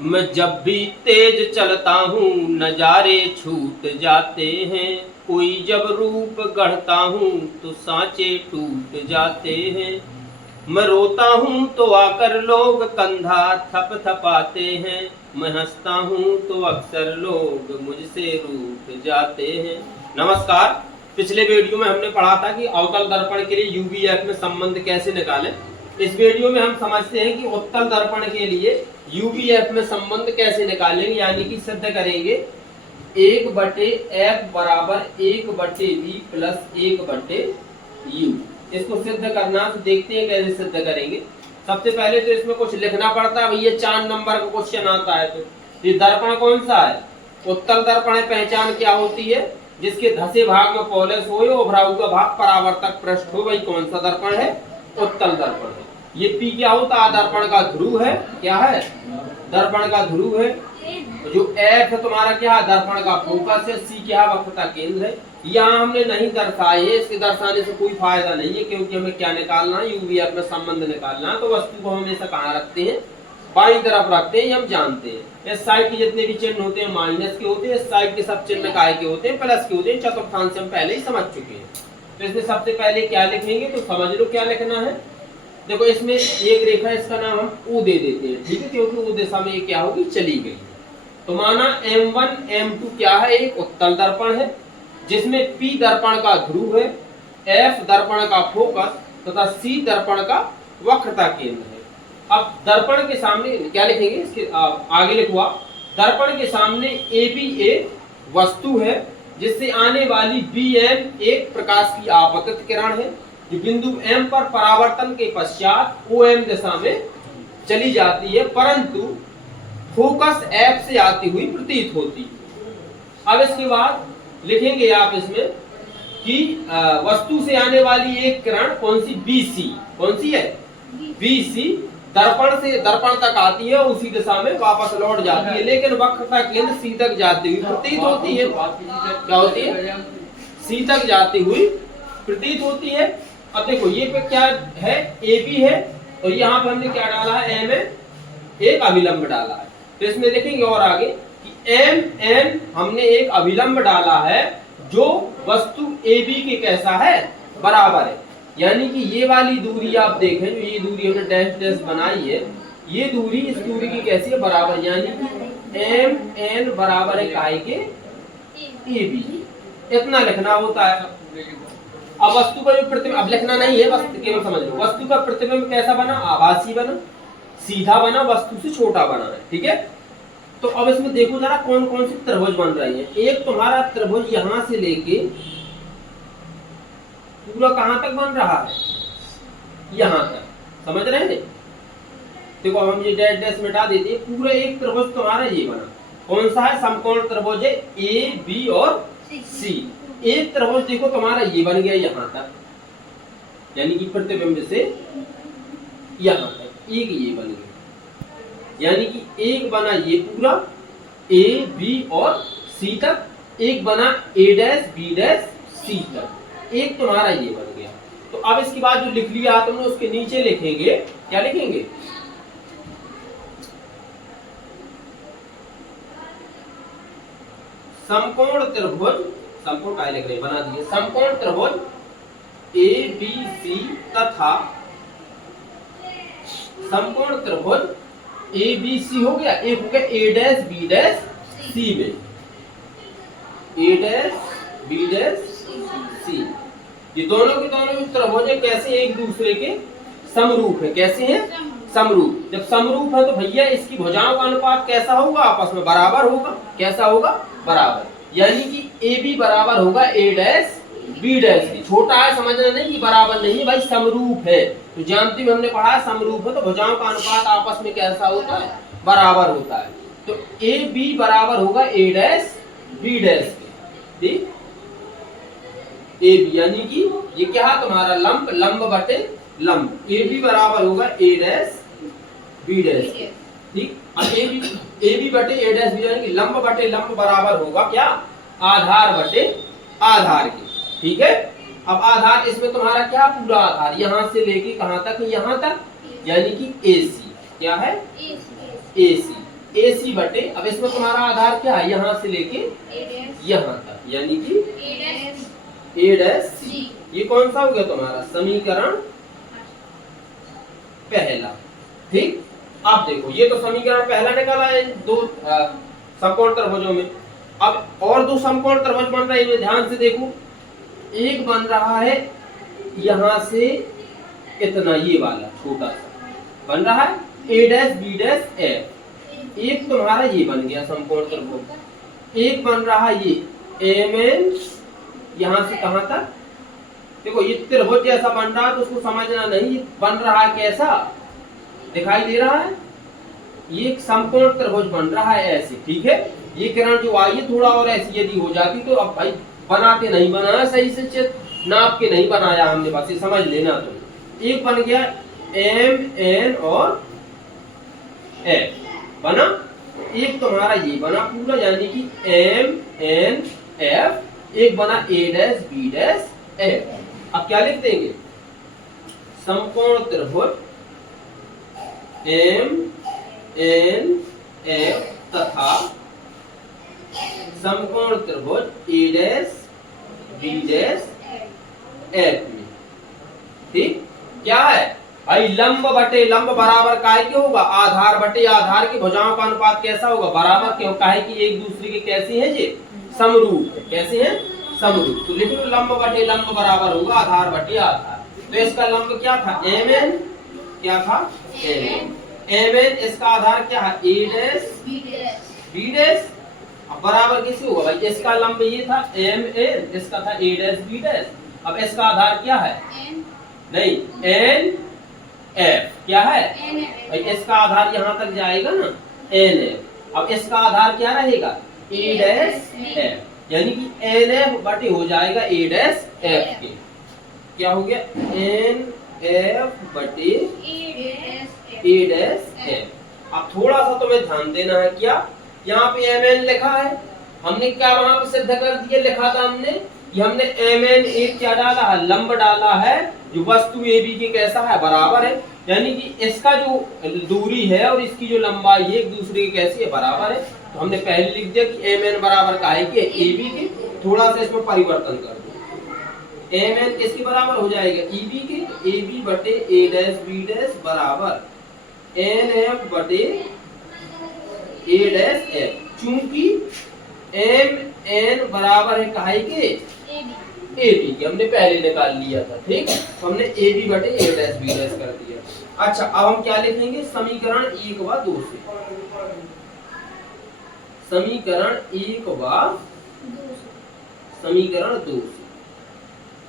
मैं जब भी तेज चलता हूँ नजारे छूट जाते हैं, कोई जब रूप गढ़ता हूँ तो सांचे टूट जाते हैं। मैं रोता हूँ तो आकर लोग कंधा थपथपाते हैं, मैं हंसता हूँ तो अक्सर लोग मुझसे रूठ जाते हैं। नमस्कार। पिछले वीडियो में हमने पढ़ा था कि अवतल दर्पण के लिए यूवीएफ में संबंध कैसे निकालें। इस वीडियो में हम समझते हैं कि उत्तल दर्पण के लिए यूवीएफ में संबंध कैसे निकालेंगे, यानी कि सिद्ध करेंगे 1/f बराबर 1/v प्लस 1/u। इसको सिद्ध करना तो देखते हैं कैसे सिद्ध करेंगे। सबसे पहले तो इसमें कुछ लिखना पड़ता है। भैया 4 नंबर का क्वेश्चन आता है तो ये दर्पण कौन सा है? उत्तल दर्पण। पहचान क्या होती है? जिसके धसे भाग में पॉलिश हो और भरा हुआ भाग परावर्तक पृष्ठ हो, वही कौन सा दर्पण है? उत्तल दर्पण है। ये पी क्या होता है? दर्पण का ध्रुव है। क्या है? दर्पण का ध्रुव है। जो एफ है तुम्हारा क्या है? दर्पण का फोकस है। सी क्या है? वक्रता केंद्र है। यहाँ हमने नहीं दर्शाए, इसके दर्शाने से कोई फायदा नहीं है, क्योंकि हमें क्या निकालना है? यूवीएफ में संबंध निकालना है। तो वस्तु को हमेशा कहाँ रखते हैं? बाईं तरफ रखते हैं, हम जानते हैं। इस साइड के जितने भी चिन्ह होते हैं माइनस के होते हैं, इस साइड के सब चिन्ह काय के होते हैं? प्लस के होते हैं। चतुर्थांश हम पहले ही समझ चुके हैं। तो इसमें सबसे पहले क्या लिखेंगे तो समझ लो क्या लिखना है। देखो इसमें एक रेखा, इसका नाम हम ओ दे देते हैं, ठीक है, क्योंकि वो दिशा में क्या होगी? चली गई। तो माना M1 M2 क्या है? एक उत्तल दर्पण है जिसमें P दर्पण का ध्रुव है, F दर्पण का फोकस तथा C दर्पण का वक्रता केंद्र है। अब दर्पण के सामने क्या लिखेंगे? इसके आगे लिखवा। दर्पण के सामने AB एक वस्तु है जिससे आने वाली BM एक प्रकाश की आपतित किरण है, जो बिंदु M पर परावर्तन के पश्चात OM दिशा में चली जाती है, परंतु फोकस F से आती हुई प्रतीत होती है। अब इसके बाद लिखेंगे आप इसमें कि वस्तु से आने वाली एक किरण कौन सी? BC। कौन सी है? BC दर्पण से दर्पण तक आती है, उसी दिशा में वापस लौट जाती है, लेकिन वक्रता केंद्र C तक जाती हुई प्रतीत होती है। क्या होती है? C तक जाती हुई प्रतीत होती है। अब देखो ये पे क्या है? AB है और यहाँ पे हमने क्या डाला है? M में एक अभिलंब डाला है। तो इसमें देखेंगे और आगे कि MN हमने एक अभिलंब डाला है जो वस्तु AB के कैसा है? बराबर है। यानी कि ये वाली दूरी आप देखें, जो ये दूरी हमने डैश डैश बनाई है, ये दूरी इस दूरी की कैसी है? बराबर। यानी कि MN बराबर है काय के? AB। इतना लिखना होता है। अब वस्तु का जो प्रतिबिंब, अब लिखना नहीं है, वस्तु केवल समझ लो। वस्तु का प्रतिबिंब कैसा बना? आभासी बना, सीधा बना, वस्तु से छोटा बना है, ठीक है। तो अब इसमें देखो जरा कौन कौन सी त्रिभुज बन रही है। एक तुम्हारा त्रिभुज यहां से लेके पूरा कहां तक बन रहा है? यहां तक। समझ रहे हैं? देखो हम ये डैश डैश मिटा देते हैं। पूरा एक त्रिभुज तुम्हारा ये बना। कौन सा है? समकोण त्रिभुज है, A B और C। एक त्रिभुज देखो तुम्हारा ये बन गया यहां तक, यानी कि प्रतिबिंब से यहां तक एक ये बन गया, यानी कि एक बना ये पूरा A B और C तक, एक बना A dash B dash C तक, एक तुम्हारा ये बन गया। तो अब इसके बाद जो लिख लिया तुमने उसके नीचे लिखेंगे, क्या लिखेंगे? समकोण त्रिभुज, समकोण काय लिख रहे हैं? बना दिए। समकोण त्रिभुज ABC तथा समकोण त्रिभुज ABC हो गया, एक हो गया A dash B dash C में, A dash B dash C। ये दोनों के दोनों त्रिभुज कैसे? एक दूसरे के समरूप है। कैसे हैं? समरूप। जब समरूप है तो भैया इसकी भुजाओं का अनुपात कैसा होगा? आपस में बराबर होगा। कैसा होगा? बराबर। यानी कि AB बराबर होगा A डैश B डैश की। छोटा है, समझना नहीं कि बराबर नहीं है भाई, समरूप है। तो ज्यामिति में हमने पढ़ा समरूप है तो भुजाओं का अनुपात आपस में कैसा होता है? बराबर होता है। तो AB बराबर होगा A डैश B डैश के, ठीक। AB यानी कि ये क्या है तुम्हारा? लंब, लंब बटे लंब। AB बराबर होगा A डैश B डैश, ठीक। अब AB बटे A डैश B यानी कि लंब बटे लंब बराबर होगा क्या? आधार बटे आधार के, ठीक है। अब आधार इसमें तुम्हारा क्या? पूरा आधार यहां से लेके कहां तक? यहां तक, यानी कि AC। क्या है? AC। AC बटे, अब इसमें तुम्हारा आधार क्या है, यहाँ से लेके यहाँ तक, यानी कि A डैश C। ये कौन सा हो गया तुम्हारा समीकरण पहला। ठीक, अब देखो ये तो समीकरण पहला निकाला है दो समकोण त्रिभुजों में। अब और दो समकोण त्रिभुज बन रहे हैं, ध्यान से देखो। एक बन रहा है यहां से इतना, ये वाला छोटा सा बन रहा है A dash B dash F। एक तुम्हारा ये बन गया समकोण त्रिभुज। एक बन रहा ये MN, यहां से कहां तक, देखो ये त्रिभुज जैसा बन रहा है तो उसको समझना नहीं, ये बन रहा है कैसा दिखाई दे रहा है, ये एक समकोण त्रिभुज बन रहा है ऐसे। ठीक है, ये किरण जो आई है थोड़ा और ऐसी यदि हो जाती तो, अब भाई बनाते नहीं बनाया सही से, नाप के नहीं बनाया हमने, बस ये समझ लेना। तो एक बन गया MN और F बना, एक तुम्हारा ये बना पूरा, यानी कि MNF, एक बना A dash B dash F। अब क्या लिख देंगे, समकोण त्रिभुज MNF तथा समकोण त्रिभुज A dash B dash F में। ठीक, क्या है भाई, लंब बटे लंब बराबर काहे के होगा, आधार बटे आधार की भुजाओं का अनुपात कैसा होगा, बराबर क्यों, काहे कि एक दूसरे के कैसे हैं, ये समरूप है। कैसे हैं, समरूप। तो लिख लो लंब बटे लंब बराबर होगा आधार बटे आधार। तो इसका लंब क्या था, MN, क्या था MN, इसका आधार क्या है A डैश B डैश, अब बराबर किसी होगा भाई, इसका लंब ये था MN, इसका था A डैश B डैश। अब इसका आधार क्या है, नहीं NF, क्या है भाई, इसका आधार यहाँ तक जाएगा ना NF। अब इसका आधार क्या रहेगा A डैश F, यानी कि NF बटे हो जाएगा A डैश F के। क्या हो गया, NF बटे A डैश F। अब थोड़ा सा तुम्हें ध्यान देना है, क्या यहाँ पे MN लिखा है, हमने क्या वहां पे सिद्ध कर दिया, लिखा था हमने कि हमने MN एक क्या डाला है, लंब डाला है जो वस्तु AB के कैसा है, बराबर है। यानी कि इसका जो दूरी है और इसकी जो लंबाई है एक दूसरे के कैसी है, बराबर है। तो हमने पहले लिख दिया कि MN बराबर काहे के, AB के। थोड़ा सा इसमें परिवर्तन कर दो, MN किसके बराबर हो जाएगा, EB के। AB बटे A डैश B डैश बराबर NF बटे A डैश F। चूंकि MN बराबर है काहे के, AB के, हमने पहले निकाल लिया था। ठीक, तो हमने AB बटे A डैश B डैश कर दिया। अच्छा, अब हम क्या लिखेंगे, समीकरण 1 व 2 से, समीकरण 1 व समीकरण 2 से।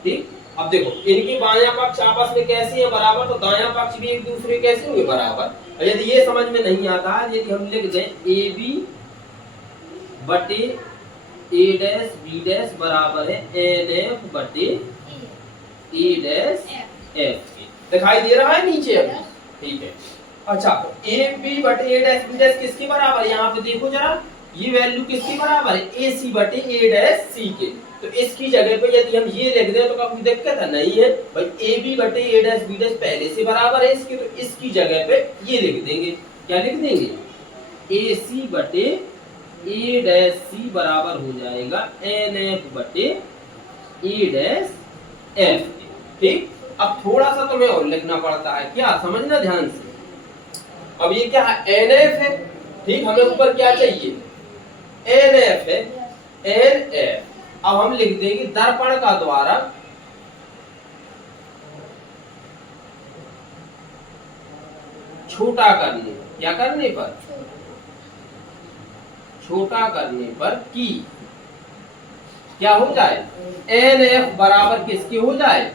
ठीक, अब देखो इनके बायां पक्ष आपस में कैसे हैं, बराबर, तो दायां पक्ष भी एक दूसरे कैसे होंगे, बराबर। यदि ये समझ में नहीं आता है, यदि हम लिख दें AB बटे A डैश B डैश बराबर है NF बटे A डैश F के, दिखाई दे रहा है नीचे अभी। ठीक है, अच्छा, AB बटे A डैश B डैश किसके बराबर है, यहाँ पे देखो जरा, ये वैल्यू किसके बराबर है, AC बटे A डैश C के। तो इसकी जगह पे यदि हम ये लिख दें तो क्या कोई दिक्कत है, नहीं है भाई। AB बटे A डैश B डैश पहले से बराबर है इसके, तो इसकी जगह पे ये लिख देंगे, क्या लिख देंगे, AC बटे A डैश C बराबर हो जाएगा NF बटे A डैश F। ठीक, अब थोड़ा सा तुम्हें और लिखना पड़ता है, क्या समझना ध्यान से। अब ये क्या है, NF है। ठीक, हमें ऊपर क्या चाहिए, NF है, NF। अब हम लिख देंगे दर्पण का द्वारा छोटा करने, क्या करने पर, छोटा करने पर की क्या हो जाए, NF बराबर किसके हो जाए,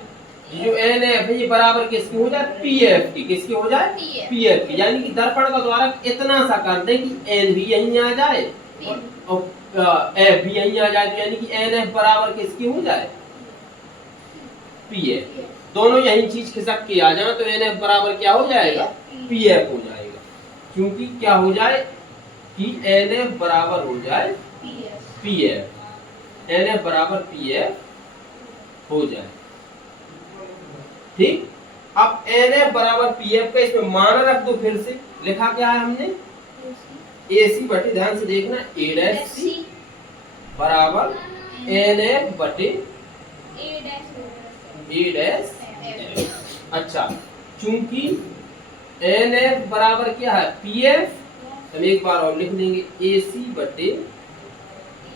जो NF है ये बराबर किसके हो जाए, PF की, किसके हो जाए, PF की। यानी कि दर्पण का द्वारा इतना सा कर दे कि N भी यहीं आ जाए और F भी यहीं आ जाए, तो यानी कि NF बराबर किसके हो जाए, PF। दोनों यही चीज खिसक के आ जाए तो NF बराबर क्या हो जाएगा, PF हो जाएगा। क्योंकि क्या हो जाए कि NF बराबर हो जाए PF, NF बराबर PF हो जाए। ठीक, अब NF बराबर PF का इसमें मान रख दो, फिर से लिखा क्या है हमने, AC बटे, ध्यान से देखना, A डैश C बराबर NF बटे A डैश F। अच्छा, चूंकि NF बराबर क्या है PF, हम एक बार और लिख देंगे AC बटे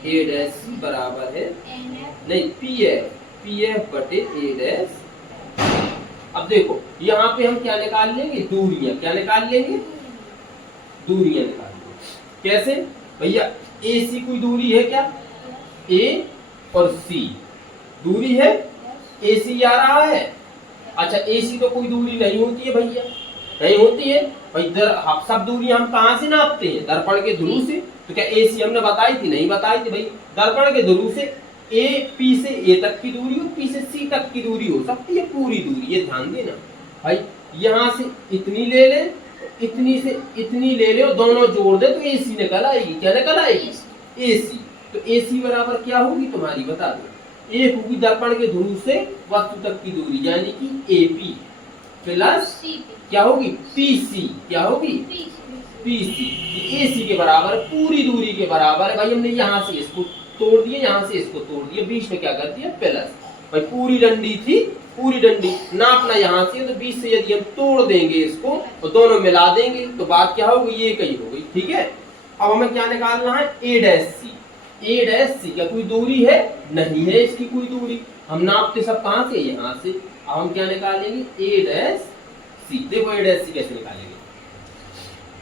A डैश C बराबर है नहीं PF बटे A डैश। अब देखो यहाँ पे हम क्या निकाल लेंगे, दूरियां, क्या निकाल लेंगे, दूरियां निकाल लेंगे। कैसे भैया, AC कोई दूरी है क्या, A और C दूरी है, AC आ रहा है। अच्छा, AC तो कोई दूरी नहीं होती है भैया, नहीं होती है भाई। सब दूरी हम कहाँ से नापते हैं, दर्पण के ध्रुव से। तो क्या AC हमने बताई थी, नहीं बताई थी भाई। दर्पण के ध्रुव से P से A तक की दूरी और P से C तक की दूरी हो सकती है, पूरी दूरी, ये ध्यान देना भाई। यहाँ से इतनी ले ले, इतनी से इतनी ले ले और दोनों जोड़ दे तो AC निकल आएगी। क्या निकल आएगी, AC। तो AC बराबर क्या होगी तुम्हारी, बता दो। एक होगी दर्पण के ध्रुव से वस्तु तक की दूरी, यानी कि AP प्लस क्या होगी PC, क्या होगी PC। AC के बराबर, पूरी दूरी के बराबर है भाई। हमने यहाँ से इसको तोड़ दिया, यहाँ से इसको तोड़ दिया, बीच में क्या कर दिया प्लस। भाई पूरी डंडी थी, पूरी डंडी नापना यहाँ से, तो बीच से यदि हम तोड़ देंगे इसको तो दोनों मिला देंगे तो बात क्या होगी, ये कही हो गई। ठीक है, अब हमें क्या निकालना है, A dash C। A dash C क्या कोई दूरी है, नहीं है इसकी कोई दूरी। हम नापते सब कहाँ से, यहाँ से। अब हम क्या निकालेंगे, A डैश C। देखो A डैश C कैसे निकालेंगे,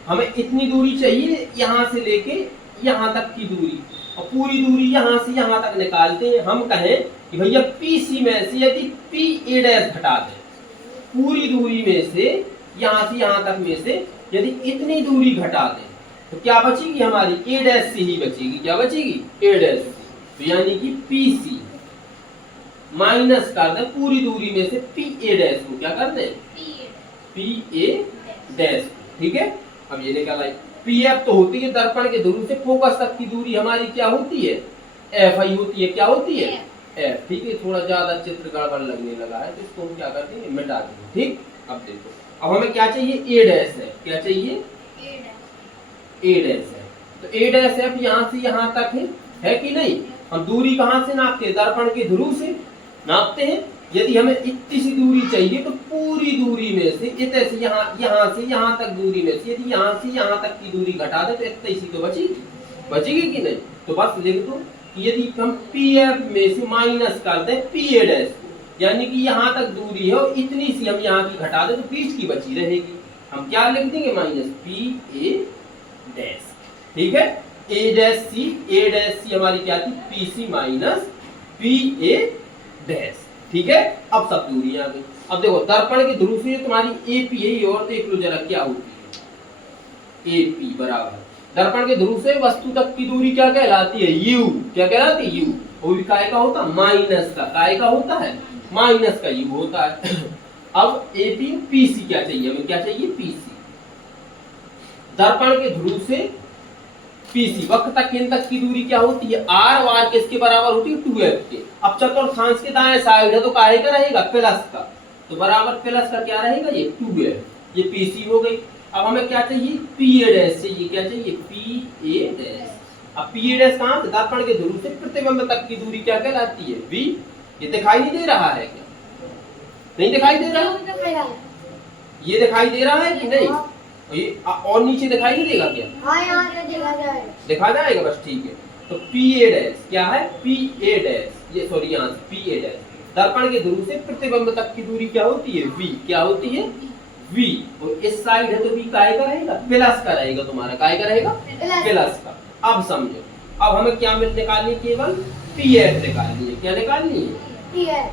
हमें इतनी दूरी चाहिए यहाँ से लेके यहाँ तक की दूरी, और पूरी दूरी यहाँ से यहाँ तक निकालते हैं। हम कहें कि भैया PC में से यदि PA डैश घटा दें, पूरी दूरी में से यहाँ से यहाँ तक में से यदि इतनी दूरी घटा दें तो क्या बचेगी हमारी, A डैश C ही बचेगी। क्या बचेगी, A डैश C। तो यानी कि PC माइनस कर दें पूरी दूरी में से PA डैश को, क्या कर दें, PA डैश। ठीक है, अब ये निकल आई। PF तो होती है दर्पण के ध्रुव से फोकस तक की दूरी, हमारी क्या होती है, FI होती है। क्या होती है, F। ठीक है, थोड़ा ज्यादा चित्र गड़बड़ लगने लगा है तो इसको हम क्या करते हैं, मिटा देंगे। ठीक, अब देखो, अब हमें क्या चाहिए, A डैश है। क्या चाहिए, A डैश है। तो A डैश F यहाँ से यहाँ तक है कि नहीं। हम दूरी कहाँ से नापते हैं, दर्पण के ध्रुव से नापते हैं। यदि हमें इतनी सी दूरी चाहिए तो पूरी दूरी में से इतने से यहाँ से यहाँ तक दूरी में से यदि यहाँ से यहाँ तक की दूरी घटा दे तो इतनी सी तो बचेगी कि नहीं। तो बस लिख दो कि यदि हम PF में से माइनस कर दें PA डैश को, यानी कि यहाँ तक दूरी है और इतनी सी हम यहाँ की घटा दें तो बीच की बची रहेगी। हम क्या लिख देंगे, माइनस PA डैश। ठीक है, A डैश C हमारी क्या थी, PC माइनस PA डैश। ठीक है, अब सब दूरियां आ गई। अब देखो दर्पण के ध्रुव से तुम्हारी AP है, और देख लो जरा क्या होती है। AP बराबर दर्पण के ध्रुव से वस्तु तक की दूरी क्या कहलाती है, U। क्या कहलाती है, U। वो भी काय का होता है, माइनस का। काय का होता है, माइनस का U होता है। अब AP PC क्या चाहिए, हमें क्या चाहिए, PC। दर्पण के ध्रुव से PC वक्र तक केंद्र तक की दूरी क्या होती है, R। और R किसके बराबर होती है, 2F के। अब चतुर्थांश के दाएं साइड है तो काहे का रहेगा, प्लस का। तो बराबर प्लस का क्या रहेगा, ये 2F। ये PC हो गई। अब हमें क्या चाहिए, PA डैश चाहिए। क्या चाहिए, PA डैश। अब PA डैश कहाँ से, दर्पण के ध्रुव से प्रतिबिंब तक की दूरी क्या कहलाती है, V। ये दिखाई नहीं दे रहा है क्या, नहीं दिखाई दे रहा, ये दिखाई दे रहा है कि नहीं, ये और नीचे दिखाई नहीं देगा क्या, हाँ यहाँ देखा जाएगा बस। ठीक है, तो PA डैश क्या है, PA डैश, ये सॉरी यहाँ से PA डैश दर्पण के ध्रुव से प्रतिबिंब तक की दूरी क्या होती है, V। क्या होती है, V। और इस साइड है तो V काय का रहेगा, प्लस का रहेगा तुम्हारा। काय का रहेगा, प्लस का। अब समझो, अब हमें क्या निकालनी है, केवल PF निकालनी है। क्या निकालनी है,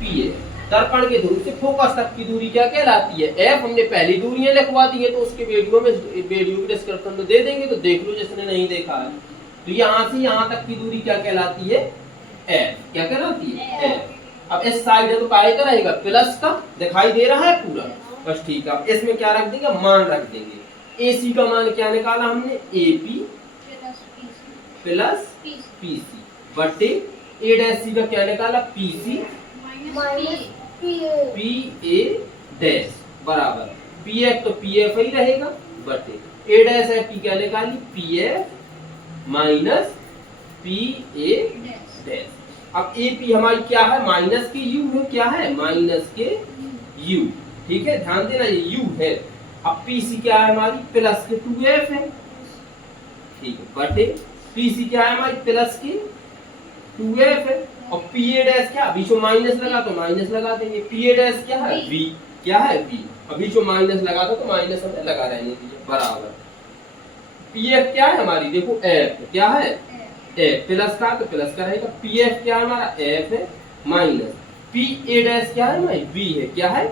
PF। दर्पण के ध्रुव से फोकस तक की दूरी क्या कहलाती है, F। हमने पहली दूरियां लिखवा दी है तो उसके वीडियो की डिस्क्रिप्शन में दे देंगे, तो देख लो जिसने नहीं देखा है। तो यहाँ से यहाँ तक की दूरी क्या कहलाती है, F। क्या कहलाती है, F। अब इस साइड है तो काय का रहेगा, प्लस का। दिखाई दे रहा है पूरा, बस ठीक है। अब इसमें क्या रख देंगे, मान रख देंगे। AC का मान क्या निकाला हमने, AP प्लस PC बटे A डैश C का क्या निकाला, PC PA डैश बराबर PF तो PF ही रहेगा बटे ए डैश एफ की क्या निकाली, P F minus P A dash. अब ए पी हमारी क्या है, माइनस के यू है, क्या है माइनस के यू, ठीक है ध्यान देना ये यू है। अब पी सी क्या है हमारी, प्लस के 2f है, ठीक है बटे पी सी क्या है हमारी, प्लस के 2f है। और पी ए डैश क्या, बीच में माइनस लगा तो माइनस लगा देंगे, पी ए डैश क्या है v, क्या है v, अब बीच में माइनस लगा दो तो माइनस हमें लगा रहने दीजिए बराबर। पी एफ क्या है हमारी, देखो एफ क्या है, एफ प्लस का तो प्लस का रहेगा, पी एफ क्या है हमारा एफ है माइनस पी ए डैश क्या है हमारी वी है, क्या है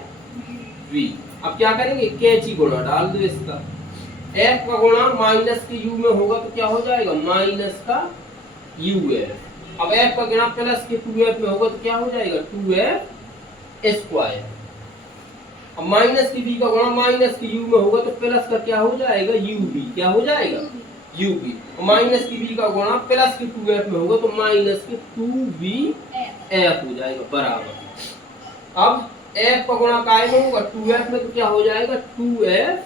वी। अब क्या करेंगे, कैची गुणा डाल दो इसका, एफ का गुणा माइनस के यू में होगा तो क्या हो जाएगा माइनस का यू एफ। अब एफ का गुणा प्लस के 2f में होगा तो क्या हो जाएगा 2f स्क्वायर। अब माइनस की b का गुणा माइनस की u में होगा तो प्लस का क्या हो जाएगा ub, क्या हो जाएगा ub। और माइनस की b का गुणा प्लस के 2f में होगा तो माइनस के 2vf हो जाएगा बराबर। अब f का गुणा काय में होगा 2f में तो क्या हो जाएगा 2f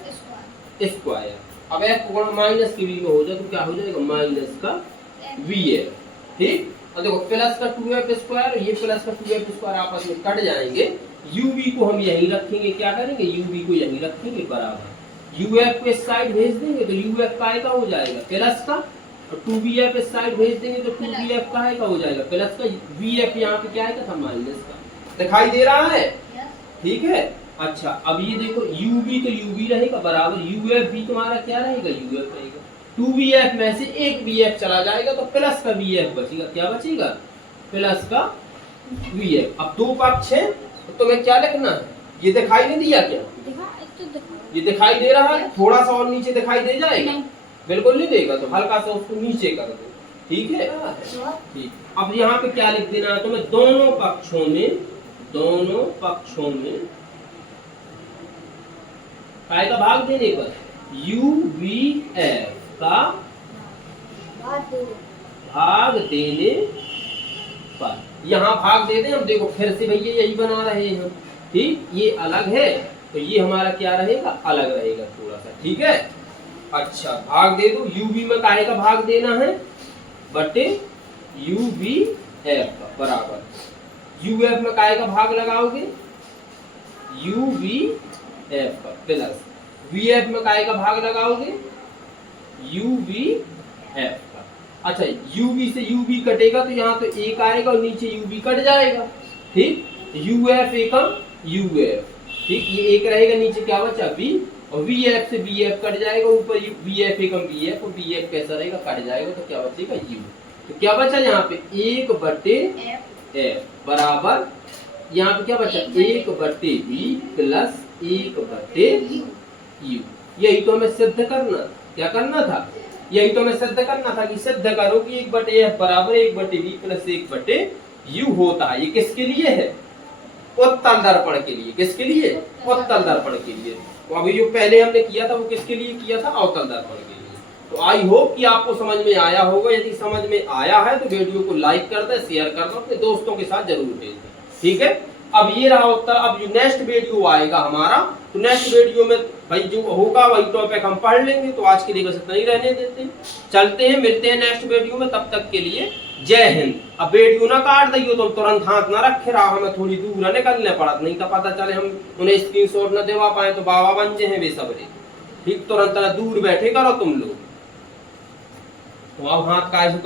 स्क्वायर। अब f का गुणा माइनस की b में हो जाए तो क्या हो जाएगा माइनस का vf, ठीक। और देखो प्लस का 2f स्क्वायर ये प्लस का 2f स्क्वायर आपस में कट जाएंगे, ub को हम यहीं रखेंगे, क्या करेंगे ub को यहीं रखेंगे बराबर। uf को इस साइड भेज देंगे तो uf काय का हो जाएगा प्लस का, और 2vf इस साइड भेज देंगे तो 2vf काय का हो जाएगा प्लस का, vf यहाँ पे क्या आएगा था माइनस का, दिखाई दे रहा है, ठीक है। अच्छा अब ये देखो ub तो ub रहेगा बराबर, uf भी तुम्हारा क्या रहेगा uf रहेगा, 2vf में से एक vf चला जाएगा तो प्लस का vf बचेगा, क्या बचेगा प्लस का vf। अब दो पक्ष है तो तुम्हें क्या लिखना है, ये दिखाई नहीं दिया क्या, ये दिखाई दे रहा है, थोड़ा सा और नीचे दिखाई दे जाएगा, बिल्कुल नहीं देगा तो हल्का सा उसको नीचे कर दो, ठीक है ठीक। अब यहाँ पे क्या लिख देना है तुम्हें, दोनों पक्षों में काय का भाग देने पर uvf का भाग देने पर, यहाँ भाग दे दें हम, देखो फिर से भैया यही बना रहे हैं, ठीक ये अलग है तो ये हमारा क्या रहेगा अलग रहेगा थोड़ा सा, ठीक है। अच्छा भाग दे दो, uv में काहे का भाग देना है बटे uvf का बराबर, uf में काहे का भाग लगाओगे uvf का प्लस vf में काहे का भाग लगाओगे uvf का। अच्छा uv से uv कटेगा तो यहाँ तो एक आएगा और नीचे uv कट जाएगा, ठीक uf एकम uf, ठीक ये एक रहेगा नीचे क्या बचा v, और vf से vf कट जाएगा, ऊपर vf एकम vf और vf कैसा रहेगा कट जाएगा तो क्या बचेगा u। तो क्या बचा यहाँ पे 1 बटे f बराबर, यहाँ पे क्या बचा 1 बटे v प्लस 1 बटे u। यही तो हमें सिद्ध करना, क्या करना था, यही तो हमें सिद्ध करना था कि सिद्ध करो कि 1 बटे f बराबर 1 बटे v प्लस 1 बटे u होता है। ये किसके लिए है, उत्तल दर्पण के लिए, किसके लिए उत्तल दर्पण के लिए। तो अभी जो पहले हमने किया था वो किसके लिए किया था, अवतल दर्पण के लिए। तो आई होप कि आपको समझ में आया होगा, यदि समझ में आया है तो वीडियो को लाइक कर दे, शेयर कर दो, अपने दोस्तों के साथ जरूर भेज दें, ठीक है। अब ये रहा उत्तर। अब जो नेक्स्ट वीडियो आएगा हमारा, तो नेक्स्ट वीडियो में भाई जो होगा वही टॉपिक हम पढ़ लेंगे। तो आज के लिए बस इतना ही रहने देते हैं, चलते हैं, मिलते हैं नेक्स्ट वीडियो में, तब तक के लिए जय हिंद। अब वीडियो ना काट दियो तो तुरंत हाथ ना रखे रहा, हमें थोड़ी दूर निकलने पड़ा, नहीं तो पता चले हम उन्हें स्क्रीनशॉट न देवा पाए तो बाबा बन जाए वे सबरे, ठीक तुरंत दूर बैठे करो तुम लोग। तो अब हाथ का